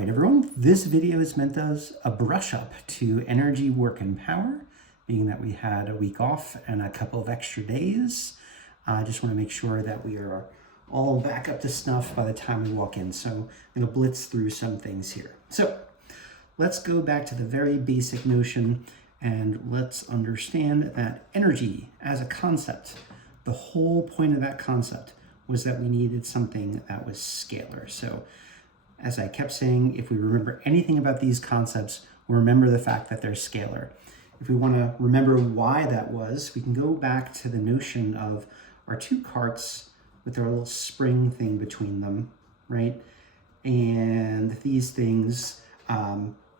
right, everyone, this video is meant as a brush up to energy, work, and power, being that we had a week off and a couple of extra days. I just want to make sure that we are all back up to snuff by the time we walk in. So I'm going to blitz through some things here. So let's go back to the very basic notion and let's understand that energy as a concept, the whole point of that concept was that we needed something that was scalar. So as I kept saying, if we remember anything about these concepts, we'll remember the fact that they're scalar. If we want to remember why that was, we can go back to the notion of our two carts with their little spring thing between them, right? And these things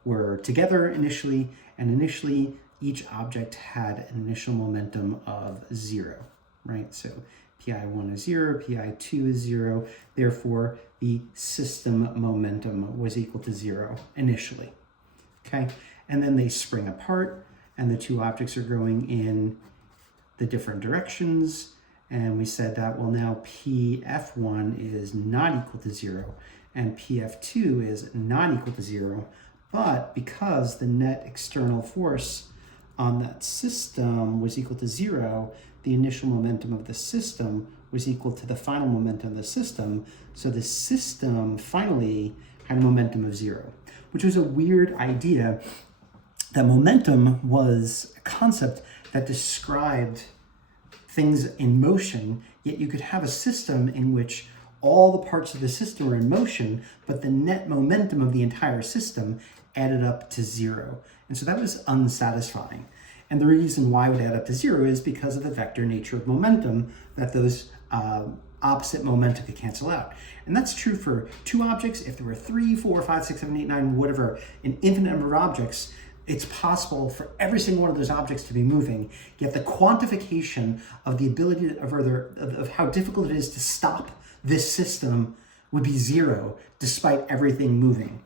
were together initially, and initially each object had an initial momentum of 0, right? So Pi1 is 0, Pi2 is 0, therefore the system momentum was equal to 0 initially, okay? And then they spring apart and the two objects are going in the different directions, and we said that, well, now Pf1 is not equal to 0 and Pf2 is not equal to 0, but because the net external force on that system was equal to 0, the initial momentum of the system was equal to the final momentum of the system. So the system finally had a momentum of 0, which was a weird idea. That momentum was a concept that described things in motion, yet you could have a system in which all the parts of the system are in motion, but the net momentum of the entire system added up to 0. And so that was unsatisfying. And the reason why it would add up to 0 is because of the vector nature of momentum, that those opposite momenta could cancel out. And that's true for two objects. If there were 3, 4, 5, 6, 7, 8, 9, whatever, an infinite number of objects, it's possible for every single one of those objects to be moving, yet the quantification of the ability of how difficult it is to stop this system would be 0 despite everything moving.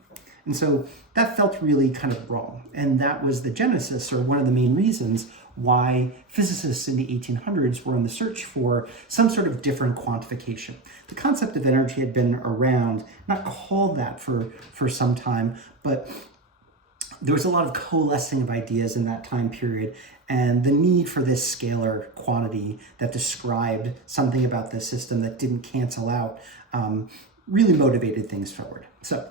And so that felt really kind of wrong. And that was the genesis, or one of the main reasons why physicists in the 1800s were on the search for some sort of different quantification. The concept of energy had been around, not called that for some time, but there was a lot of coalescing of ideas in that time period, and the need for this scalar quantity that described something about the system that didn't cancel out really motivated things forward. So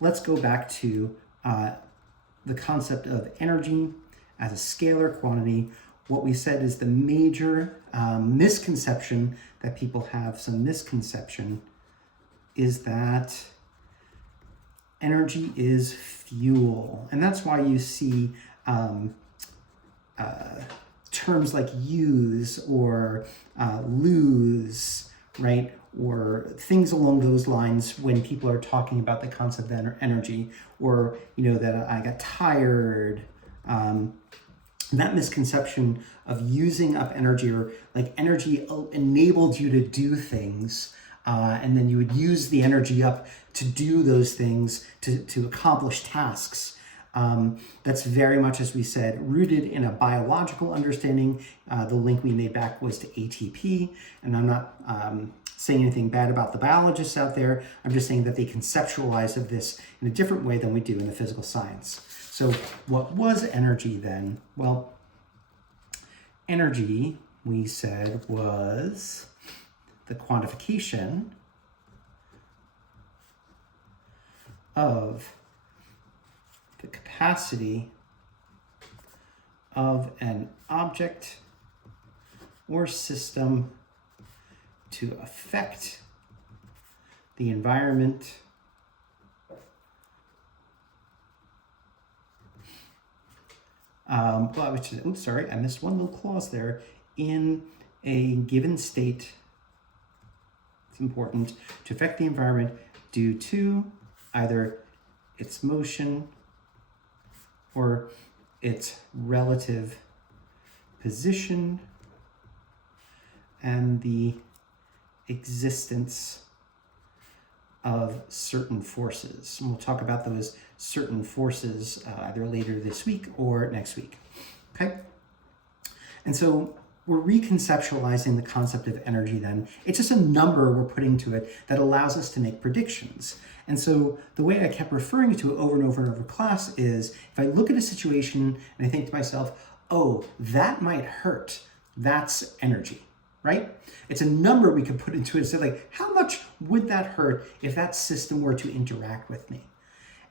let's go back to the concept of energy as a scalar quantity. What we said is the major misconception that people have, some misconception, is that energy is fuel. And that's why you see terms like use or lose, right? Or things along those lines when people are talking about the concept of energy, or, that I got tired. That misconception of using up energy, or like energy enabled you to do things, and then you would use the energy up to do those things, to accomplish tasks. That's very much, as we said, rooted in a biological understanding. The link we made back was to ATP, and I'm not saying anything bad about the biologists out there. I'm just saying that they conceptualize of this in a different way than we do in the physical science. So what was energy then? Well, energy, we said, was the quantification of the capacity of an object or system to affect the environment I missed one little clause there. In a given state, it's important to affect the environment due to either its motion or its relative position and the existence of certain forces. And we'll talk about those certain forces either later this week or next week. Okay? And so we're reconceptualizing the concept of energy then. It's just a number we're putting to it that allows us to make predictions. And so the way I kept referring to it over and over and over class is, if I look at a situation and I think to myself, oh, that might hurt, that's energy, right? It's a number we could put into it and say, like, how much would that hurt if that system were to interact with me?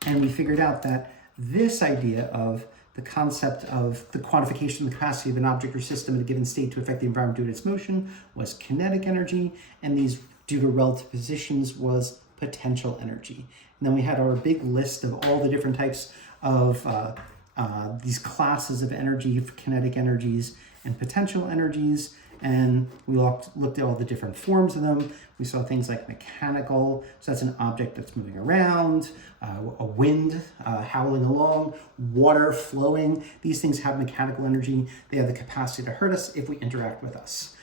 And we figured out that this idea of the concept of the quantification of the capacity of an object or system in a given state to affect the environment due to its motion was kinetic energy, and these, due to relative positions, was potential energy. And then we had our big list of all the different types of these classes of energy, kinetic energies and potential energies, and we looked at all the different forms of them. We saw things like mechanical, so that's an object that's moving around, a wind howling along, water flowing. These things have mechanical energy. They have the capacity to hurt us if we interact with us.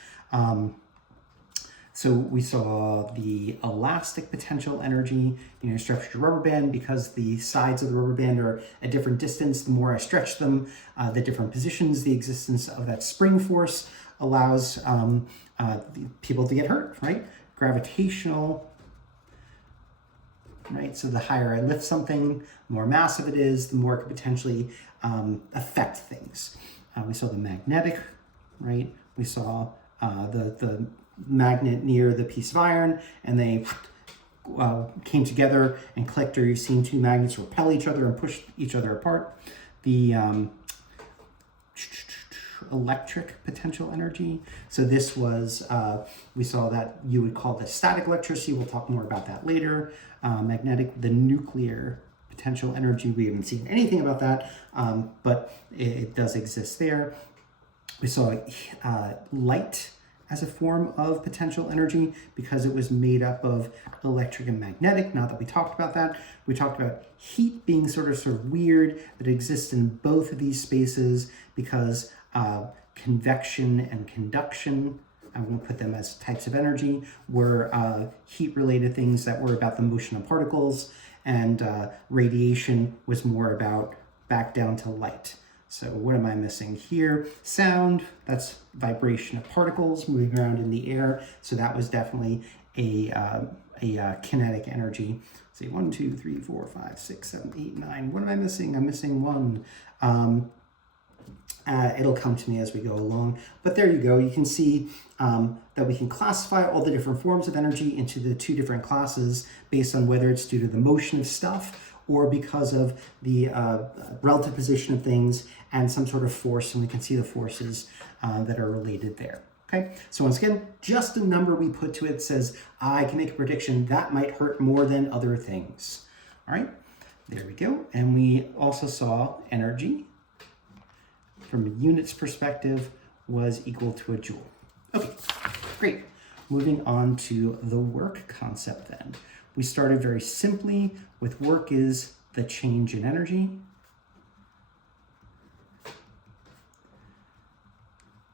So we saw the elastic potential energy, stretch your rubber band, because the sides of the rubber band are a different distance. The more I stretch them, the different positions, the existence of that spring force allows people to get hurt, right? Gravitational, right? So the higher I lift something, the more massive it is, the more it could potentially affect things. We saw the magnetic, right? We saw the magnet near the piece of iron, and they came together and clicked, or you've seen two magnets repel each other and push each other apart. The electric potential energy. So this was, we saw that you would call this static electricity. We'll talk more about that later. Magnetic, the nuclear potential energy. We haven't seen anything about that, but it does exist there. We saw light as a form of potential energy because it was made up of electric and magnetic. Now that we talked about that, we talked about heat being sort of weird, that exists in both of these spaces because convection and conduction, I'm going to put them as types of energy, were heat-related things that were about the motion of particles, and radiation was more about back down to light. So what am I missing here? Sound, that's vibration of particles moving around in the air. So that was definitely a kinetic energy. Let's see, 1, 2, 3, 4, 5, 6, 7, 8, 9. What am I missing? I'm missing one. It'll come to me as we go along. But there you go. You can see that we can classify all the different forms of energy into the two different classes based on whether it's due to the motion of stuff or because of the relative position of things and some sort of force, and we can see the forces that are related there. Okay, so once again, just a number we put to it says, I can make a prediction that might hurt more than other things. All right, there we go. And we also saw energy from a units perspective was equal to a joule. Okay, great. Moving on to the work concept then. We started very simply with work is the change in energy.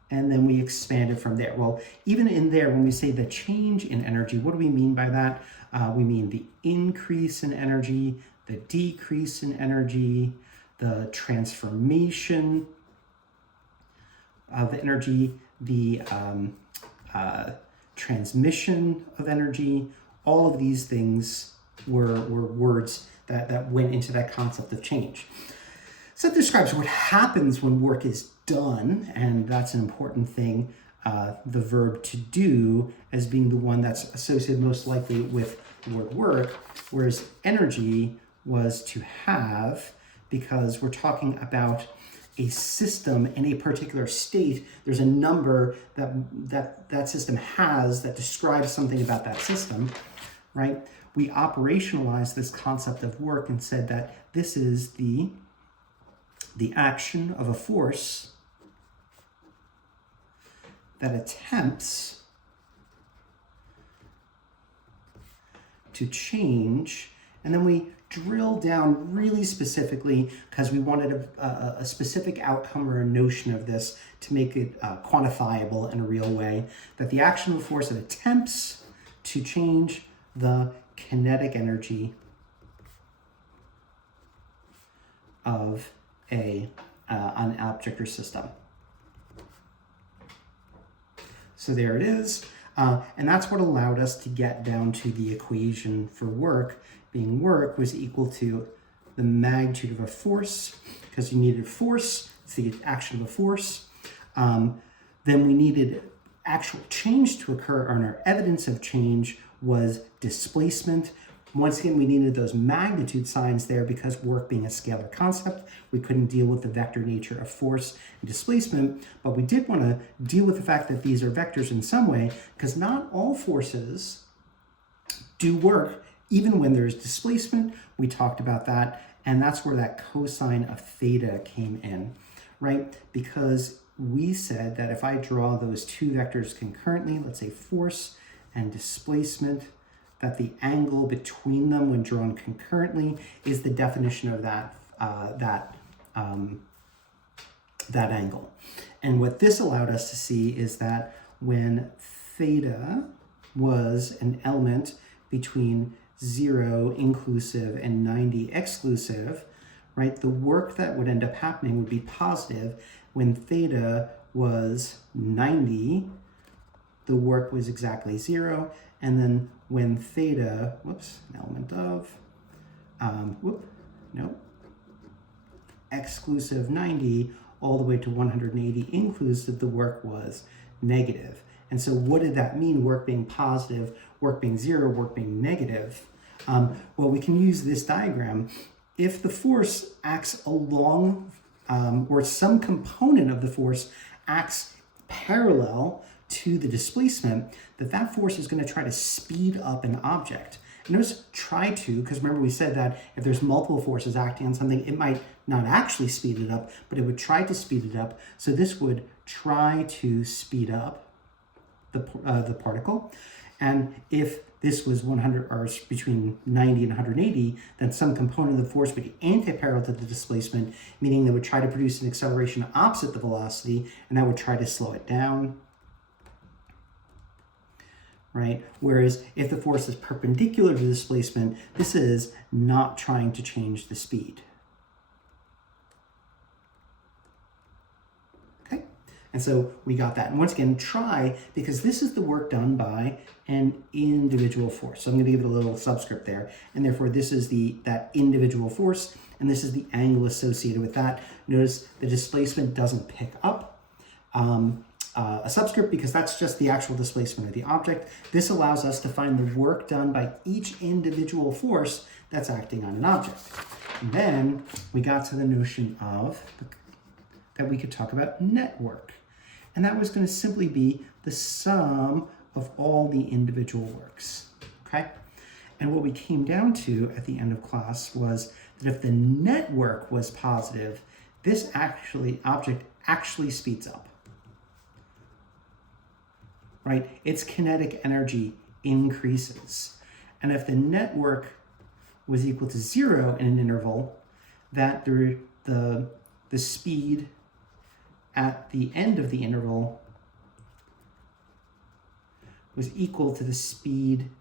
And then we expanded from there. Well, even in there, when we say the change in energy, what do we mean by that? We mean the increase in energy, the decrease in energy, the transformation of energy, the transmission of energy. All of these things were words that went into that concept of change. So it describes what happens when work is done, and that's an important thing, the verb to do as being the one that's associated most likely with the word work, whereas energy was to have, because we're talking about a system in a particular state. There's a number that system has that describes something about that system, right? We operationalized this concept of work and said that this is the action of a force that attempts to change, and then we drill down really specifically because we wanted a specific outcome or a notion of this to make it quantifiable in a real way, that the action of a force that attempts to change the kinetic energy of an object or system. So there it is. And that's what allowed us to get down to the equation for work, being work was equal to the magnitude of a force, because you needed force, it's the action of a force. Then we needed actual change to occur, and our evidence of change was displacement. Once again, we needed those magnitude signs there because work being a scalar concept, we couldn't deal with the vector nature of force and displacement, but we did want to deal with the fact that these are vectors in some way, because not all forces do work even when there's displacement. We talked about that, and that's where that cosine of theta came in, right? Because we said that if I draw those two vectors concurrently, let's say force and displacement, that the angle between them when drawn concurrently is the definition of that angle. And what this allowed us to see is that when theta was an element between 0 inclusive and 90 exclusive, right, the work that would end up happening would be positive. When theta was 90, the work was exactly 0. And then when theta, an element of, exclusive 90 all the way to 180 inclusive, the work was negative. And so what did that mean? Work being positive, work being 0, work being negative. Well, we can use this diagram. If the force acts along, or some component of the force acts parallel to the displacement, that force is going to try to speed up an object. And notice try to, because remember we said that if there's multiple forces acting on something, it might not actually speed it up, but it would try to speed it up. So this would try to speed up the particle. And if this was 100, or between 90 and 180, then some component of the force would be anti-parallel to the displacement, meaning they would try to produce an acceleration opposite the velocity, and that would try to slow it down. Right? Whereas if the force is perpendicular to the displacement, this is not trying to change the speed. Okay? And so we got that. And once again, try, because this is the work done by an individual force. So I'm going to give it a little subscript there. And therefore, this is that individual force, and this is the angle associated with that. Notice the displacement doesn't pick up a subscript because that's just the actual displacement of the object. This allows us to find the work done by each individual force that's acting on an object. And then we got to the notion of that we could talk about net work. And that was going to simply be the sum of all the individual works, okay? And what we came down to at the end of class was that if the net work was positive, this object actually speeds up. Right? Its kinetic energy increases. And if the net work was equal to 0 in an interval, that the speed at the end of the interval was equal to the speed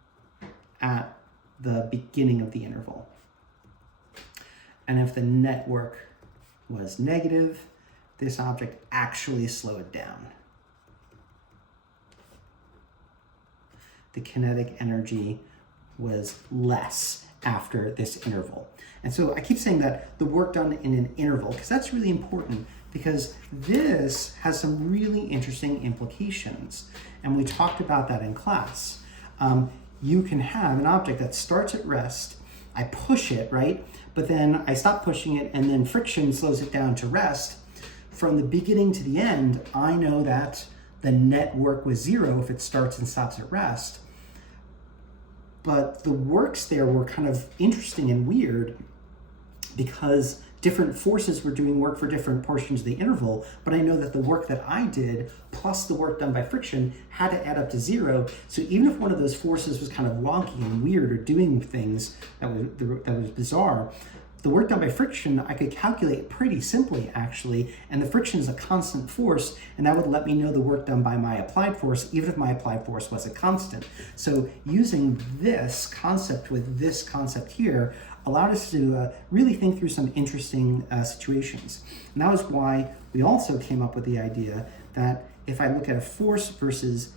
at the beginning of the interval. And if the net work was negative, this object actually slowed down. The kinetic energy was less after this interval. And so I keep saying that the work done in an interval, because that's really important, because this has some really interesting implications. And we talked about that in class. You can have an object that starts at rest, I push it, right? But then I stop pushing it, and then friction slows it down to rest. From the beginning to the end, I know that the net work was 0 if it starts and stops at rest. But the works there were kind of interesting and weird because different forces were doing work for different portions of the interval, but I know that the work that I did plus the work done by friction had to add up to 0. So even if one of those forces was kind of wonky and weird or doing things that was bizarre, the work done by friction, I could calculate pretty simply, actually, and the friction is a constant force, and that would let me know the work done by my applied force, even if my applied force was a constant. So using this concept with this concept here allowed us to really think through some interesting situations. And that was why we also came up with the idea that if I look at a force versus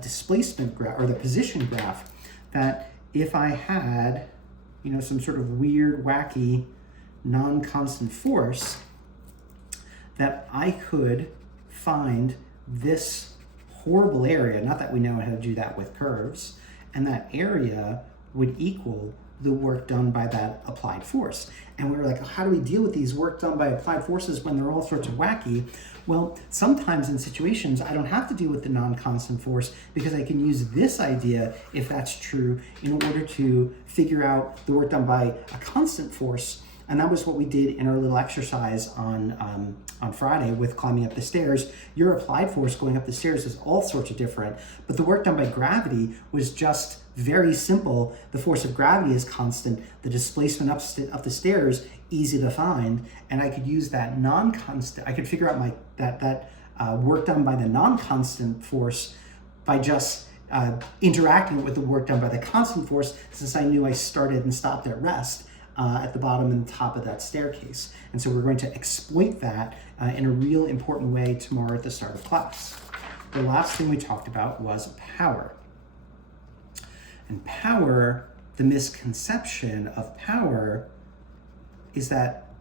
displacement graph, or the position graph, that if I had, some sort of weird, wacky, non-constant force, that I could find this horrible area, not that we know how to do that with curves, and that area would equal the work done by that applied force. And we were like, how do we deal with these work done by applied forces when they're all sorts of wacky? Well, sometimes in situations, I don't have to deal with the non-constant force, because I can use this idea, if that's true, in order to figure out the work done by a constant force. And that was what we did in our little exercise on Friday with climbing up the stairs. Your applied force going up the stairs is all sorts of different, but the work done by gravity was just very simple. The force of gravity is constant. The displacement up the stairs, easy to find. And I could use that non-constant, I could figure out that work done by the non-constant force by just interacting with the work done by the constant force, since I knew I started and stopped at rest. At the bottom and the top of that staircase. And so we're going to exploit that in a real important way tomorrow at the start of class. The last thing we talked about was power. And power, the misconception of power is that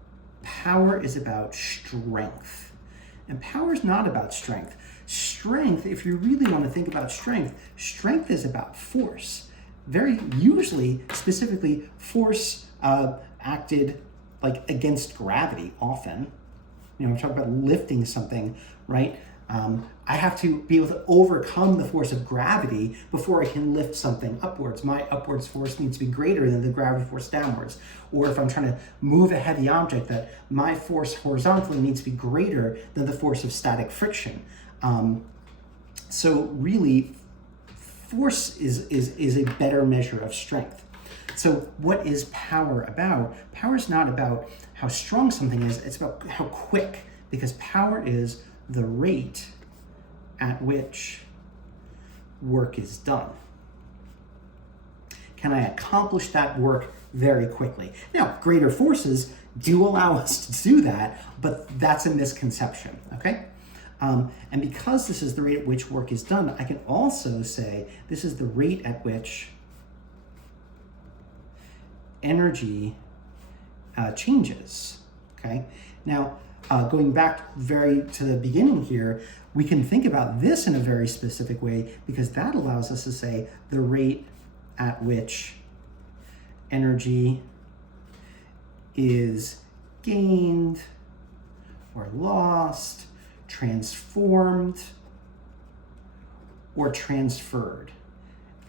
power is about strength. And power is not about strength. Strength, if you really want to think about strength, strength is about force. Very usually, specifically, force acted like against gravity often. We're talking about lifting something, right? I have to be able to overcome the force of gravity before I can lift something upwards. My upwards force needs to be greater than the gravity force downwards. Or if I'm trying to move a heavy object, that my force horizontally needs to be greater than the force of static friction. So really, force is a better measure of strength. So what is power about? Power is not about how strong something is, it's about how quick, because power is the rate at which work is done. Can I accomplish that work very quickly? Now, greater forces do allow us to do that, but that's a misconception, okay? And because this is the rate at which work is done, I can also say this is the rate at which energy changes, okay? Now, going back to the beginning here, we can think about this in a very specific way, because that allows us to say the rate at which energy is gained or lost, transformed or transferred.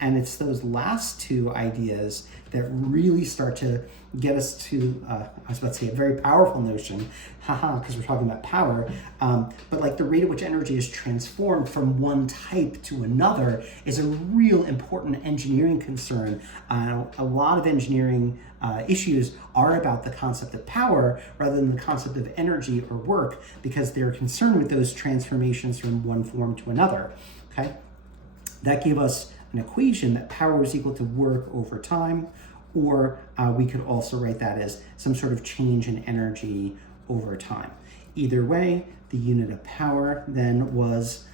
And it's those last two ideas that really start to get us to, I was about to say a very powerful notion, because we're talking about power, but like the rate at which energy is transformed from one type to another is a real important engineering concern. A lot of engineering issues are about the concept of power rather than the concept of energy or work, because they're concerned with those transformations from one form to another, okay? That gave us an equation that power is equal to work over time, or we could also write that as some sort of change in energy over time. Either way, the unit of power then was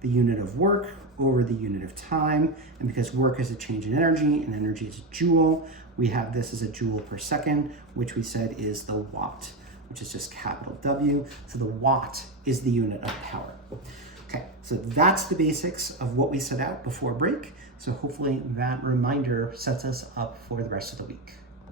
the unit of work over the unit of time, and because work is a change in energy and energy is a joule, we have this as a joule per second, which we said is the watt, which is just capital W. So the watt is the unit of power. Okay, so that's the basics of what we set out before break. So hopefully that reminder sets us up for the rest of the week.